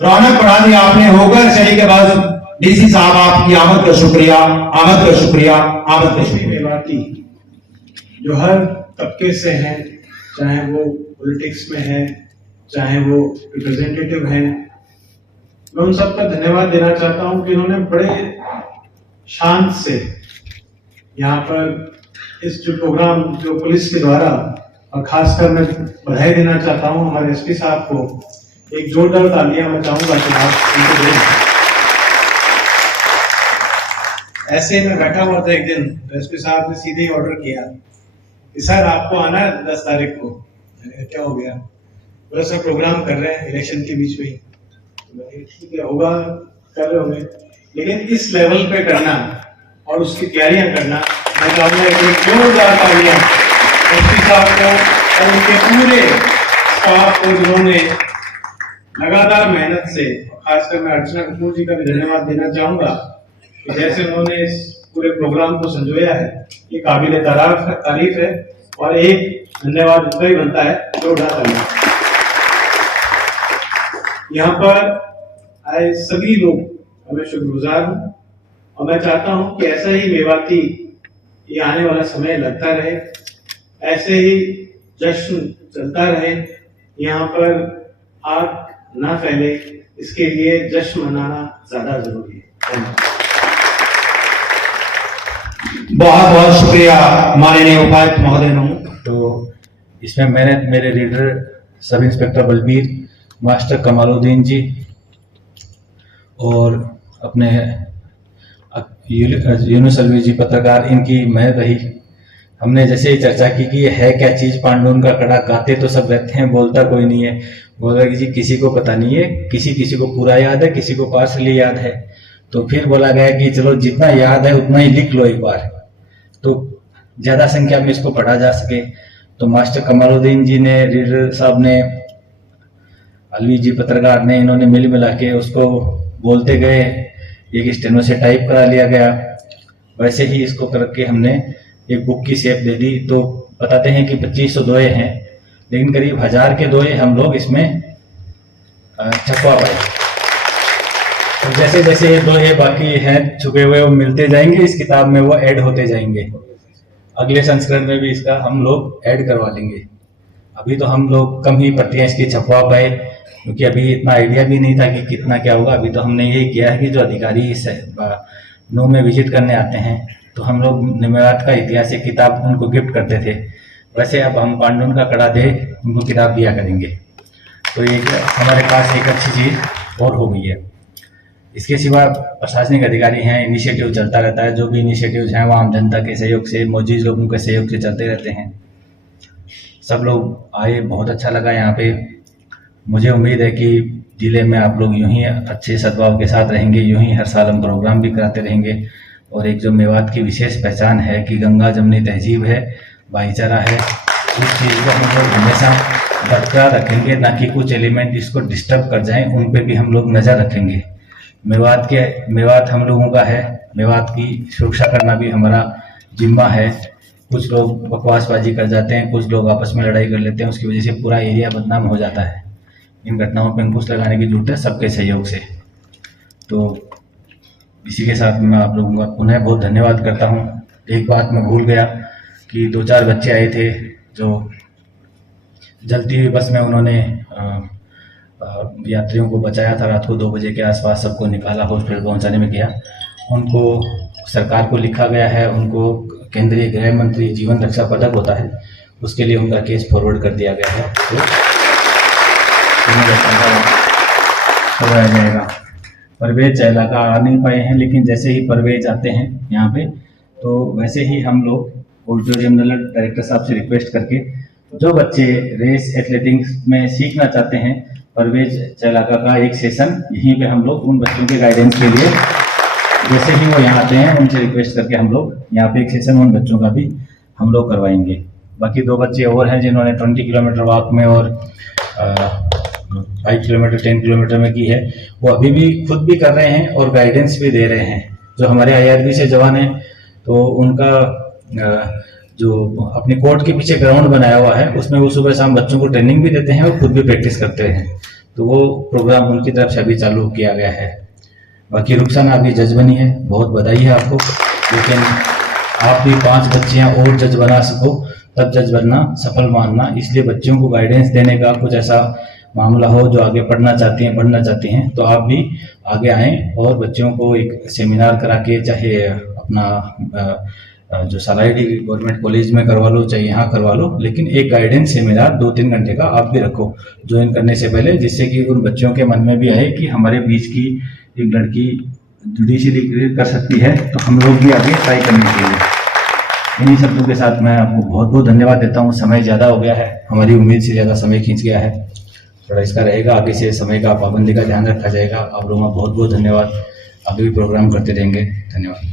रौनक बढ़ा दी आपने। होकर चली के बाद डीसी साहब आपकी आमद का शुक्रिया, आमद का शुक्रिया, आमद का शुक्रिया। मेवाती जो हर तबके से हैं, चाहे वो पॉलिटिक्स में है, चाहे वो रिप्रेजेंटेटिव हैं, मैं उन सबका धन्यवाद देना चाहता हूं कि इन्होंने बड़े शांत से यहाँ पर इस जो प्रोग्राम जो पुलिस के द्वारा, और खासकर मैं बधाई देना चाहता हूं हमारे एसपी साहब को। एक जोरदार तालियां मैं चाहूंगा कि आप उनको दें। ऐसे में बैठा हुआ था एक दिन, तो एसपी साहब ने सीधे ही ऑर्डर किया कि सर आपको आना है 10 तारीख को। क्या हो गया? बोला सर प्रोग्राम कर रहे हैं इलेक्शन के बीच में ही। ठीक है, होगा, कर रहे होंगे, लेकिन इस लेवल पे करना और उसकी तैयारियां करना, मैं चाहूंगा एक जोरदार तालियां एसपी साहब को और उनके पूरे स्टाफ को जिन्होंने लगातार मेहनत से, खासकर मैं अर्चना कपूर जी का भी धन्यवाद देना चाहूंगा कि जैसे उन्होंने इस पूरे प्रोग्राम को संजोया है, ये काबिल तारीफ है। और एक धन्यवाद उतना ही बनता है जोरदार तालियां। यहाँ पर आए सभी लोग मैं शुक्रगुजार हूँ, और मैं चाहता हूँ कि ऐसा ही मेवाती ये आने वाला समय लगता रहे, ऐसे ही जश्न चलता रहे, यहाँ पर आग ना फैले, इसके लिए जश्न मनाना ज्यादा जरूरी है। बहुत बहुत शुक्रिया माननीय उपायुक्त महोदय। तो इसमें मैंने मेरे reader sub inspector Balbir, master Kamaluddin ji और अपने यूनुस अलवी जी पत्रकार, इनकी मेहनत रही। हमने जैसे ही चर्चा की कि ये है क्या चीज, पांडुन का कड़ा, गाते तो सब रहते हैं, बोलता कोई नहीं है। बोला कि जी किसी को पता नहीं है, किसी को पूरा याद है, किसी को पार्शली याद है। तो फिर बोला गया कि चलो जितना याद है उतना ही लिख लो एक बार, तो ज्यादा संख्या में इसको पढ़ा जा सके। तो मास्टर कमालुद्दीन जी ने, रीडर साहब ने, अलवी जी पत्रकार ने, इन्होंने मिल मिला के उसको बोलते गए, एक स्टेनो से टाइप करा लिया गया। वैसे ही इसको करके हमने एक बुक की शेप दे दी। तो बताते हैं कि 2500 दोहे हैं, लेकिन करीब 1000 के दोहे हम लोग इसमें छपवा पाए। तो जैसे जैसे ये दोहे बाकी हैं छुपे हुए, वो मिलते जाएंगे इस किताब में, वो ऐड होते जाएंगे। अगले संस्करण में भी इसका हम लोग ऐड करवा लेंगे। अभी तो हम लोग कम ही प्रतियां इसकी छपवा पाए, क्योंकि अभी इतना आइडिया भी नहीं था कि कितना क्या होगा। अभी तो हमने यही किया है कि जो अधिकारी इस नो में विजिट करने आते हैं, तो हम लोग मेवात का इतिहास एक किताब उनको गिफ्ट करते थे। वैसे अब हम पांडुन का कड़ा दे उनको किताब दिया करेंगे। तो ये हमारे पास एक अच्छी चीज और हो गई है। इसके सिवा प्रशासनिक अधिकारी हैं, इनिशिएटिव चलता रहता है। जो भी इनिशिएटिव्स हैं वो आम जनता के सहयोग से, मौजूद लोगों के सहयोग से चलते रहते हैं। सब लोग आए, बहुत अच्छा लगा यहाँ पे। मुझे उम्मीद है कि जिले में आप लोग यूं ही अच्छे सद्भाव के साथ रहेंगे, यूं ही हर साल हम प्रोग्राम भी कराते रहेंगे। और एक जो मेवात की विशेष पहचान है कि गंगा जमनी तहजीब है, भाईचारा है, उस चीज़ को हम लोग हमेशा बरकरार रखेंगे, ना कि कुछ एलिमेंट इसको डिस्टर्ब कर जाएं, उन पे भी हम लोग नज़र रखेंगे। मेवात हम लोगों का है, मेवात की सुरक्षा करना भी हमारा जिम्मा है। कुछ लोग बकवासबाजी कर जाते हैं, कुछ लोग आपस में लड़ाई कर लेते हैं, उसकी वजह से पूरा एरिया बदनाम हो जाता है। इन घटनाओं पर अंकुश लगाने की जरूरत है सबके सहयोग से। तो इसी के साथ मैं आप लोगों का पुनः बहुत धन्यवाद करता हूँ। एक बात मैं भूल गया कि 2-4 बच्चे आए थे जो जलती हुई बस में उन्होंने यात्रियों को बचाया था। रात को 2 बजे के आसपास सबको निकाला, हॉस्पिटल पहुंचाने में किया। उनको सरकार को लिखा गया है, उनको केंद्रीय गृह मंत्री जीवन रक्षा पदक होता है, उसके लिए उनका केस फॉरवर्ड कर दिया गया है। तो करवाया जाएगा। परवेज चैलाका आ नहीं पाए हैं, लेकिन जैसे ही परवेज आते हैं यहाँ पे, तो वैसे ही हम लोग ऑडिटोरियम डायरेक्टर साहब से रिक्वेस्ट करके जो बच्चे रेस एथलेटिक्स में सीखना चाहते हैं, परवेज चैलाका का एक सेशन यहीं पे हम लोग उन बच्चों के गाइडेंस के लिए, जैसे ही वो यहाँ आते हैं उनसे रिक्वेस्ट करके हम लोग यहाँ पे एक सेशन उन बच्चों का भी हम लोग करवाएंगे। बाकी 2 बच्चे और हैं जिन्होंने 20 किलोमीटर वॉक में और 5 किलोमीटर 10 किलोमीटर में की है। वो अभी भी खुद भी कर रहे हैं और गाइडेंस भी दे रहे हैं। जो हमारे IRB से जवान हैं, तो उनका जो अपनी कोर्ट के पीछे ग्राउंड बनाया हुआ है, उसमें वो सुबह शाम बच्चों को ट्रेनिंग भी देते हैं और खुद भी प्रैक्टिस करते हैं। तो वो प्रोग्राम उनकी तरफ से अभी चालू किया गया है। बाकी रुखसाना अभी जज बनी है, बहुत बधाई है आपको, लेकिन आप भी 5 बच्चियां और जज बना सको तब जज बनना सफल मानना। इसलिए बच्चियों को गाइडेंस देने का कुछ ऐसा मामला हो जो आगे पढ़ना चाहती हैं तो आप भी आगे आएं और बच्चों को एक सेमिनार करा के, चाहे अपना जो सलाइडी गवर्नमेंट कॉलेज में करवा लो, चाहे यहाँ करवा लो, लेकिन एक गाइडेंस सेमिनार 2-3 घंटे का आप भी रखो ज्वाइन करने से पहले, जिससे कि उन बच्चों के मन में भी आए कि हमारे बीच की एक लड़की जुडिशरी क्लियर कर सकती है, तो हम लोग भी आगे ट्राई करने के लिए। इन्हीं शब्दों के साथ मैं आपको बहुत बहुत धन्यवाद देता हूँ। समय ज़्यादा हो गया है, हमारी उम्मीद से ज़्यादा समय खींच गया है, थोड़ा इसका रहेगा, आगे से समय का पाबंदी का ध्यान रखा जाएगा। आप लोगों का बहुत बहुत धन्यवाद, आगे भी प्रोग्राम करते रहेंगे। धन्यवाद।